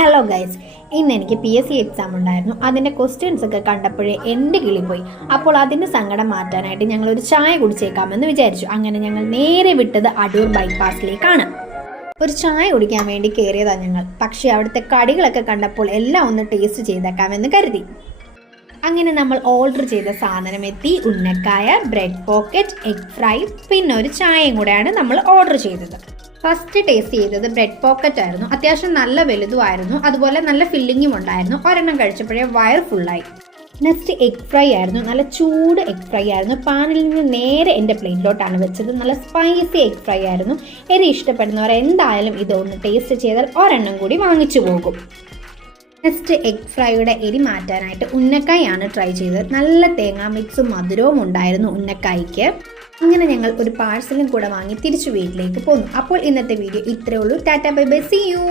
Hello guys, ഇന്ന് എനിക്ക് PSC exam ഉണ്ടായിരുന്നു. അതിൻ്റെ ക്വസ്റ്റ്യൻസ് ഒക്കെ കണ്ടപ്പോഴേ എൻ്റെ കിളി പോയി. അപ്പോൾ അതിൻ്റെ സങ്കടം മാറ്റാനായിട്ട് ഞങ്ങൾ ഒരു ചായ കുടിച്ചേക്കാമെന്ന് വിചാരിച്ചു. അങ്ങനെ ഞങ്ങൾ നേരെ വിട്ടത് അടൂർ ബൈപ്പാസിലേക്കാണ്. ഒരു ചായ കുടിക്കാൻ വേണ്ടി കയറിയതാണ് ഞങ്ങൾ. പക്ഷേ അവിടുത്തെ കടികളൊക്കെ കണ്ടപ്പോൾ എല്ലാം ഒന്ന് ടേസ്റ്റ് ചെയ്തേക്കാമെന്ന് കരുതി. അങ്ങനെ നമ്മൾ ഓർഡർ ചെയ്ത സാധനം എത്തി. ഉന്നക്കായ, ബ്രെഡ് പോക്കറ്റ്, എഗ് ഫ്രൈ, പിന്നെ ഒരു ചായയും കൂടെയാണ് നമ്മൾ ഓർഡർ ചെയ്തത്. ഫസ്റ്റ് ടേസ്റ്റ് ചെയ്തത് ബ്രെഡ് പോക്കറ്റ് ആയിരുന്നു. അത്യാവശ്യം നല്ല വലുതുമായിരുന്നു, അതുപോലെ നല്ല ഫില്ലിങ്ങും ഉണ്ടായിരുന്നു. ഒരെണ്ണം കഴിച്ചപ്പോഴേ വയർ ഫുള്ളായി. നെക്സ്റ്റ് എഗ് ഫ്രൈ ആയിരുന്നു. നല്ല ചൂട് എഗ് ഫ്രൈ ആയിരുന്നു. പാനിൽ നിന്ന് നേരെ എൻ്റെ പ്ലേറ്റിലോട്ടാണ് വെച്ചത്. നല്ല സ്പൈസി എഗ് ഫ്രൈ ആയിരുന്നു. എരി ഇഷ്ടപ്പെടുന്നവർ എന്തായാലും ഇതൊന്ന് ടേസ്റ്റ് ചെയ്താൽ ഒരെണ്ണം കൂടി വാങ്ങിച്ചു പോകും. നെക്സ്റ്റ് എഗ് ഫ്രൈയുടെ എരി മാറ്റാനായിട്ട് ഉന്നക്കായാണ് ട്രൈ ചെയ്തത്. നല്ല തേങ്ങാ മിക്സും മധുരവും ഉണ്ടായിരുന്നു ഉന്നക്കായ്ക്ക്. അങ്ങനെ ഞങ്ങൾ ഒരു പാഴ്സലും കൂടെ വാങ്ങി തിരിച്ചു വീട്ടിലേക്ക് പോന്നു. അപ്പോൾ ഇന്നത്തെ വീഡിയോ ഇത്രയേ ഉള്ളൂ. Tata bye bye, see U.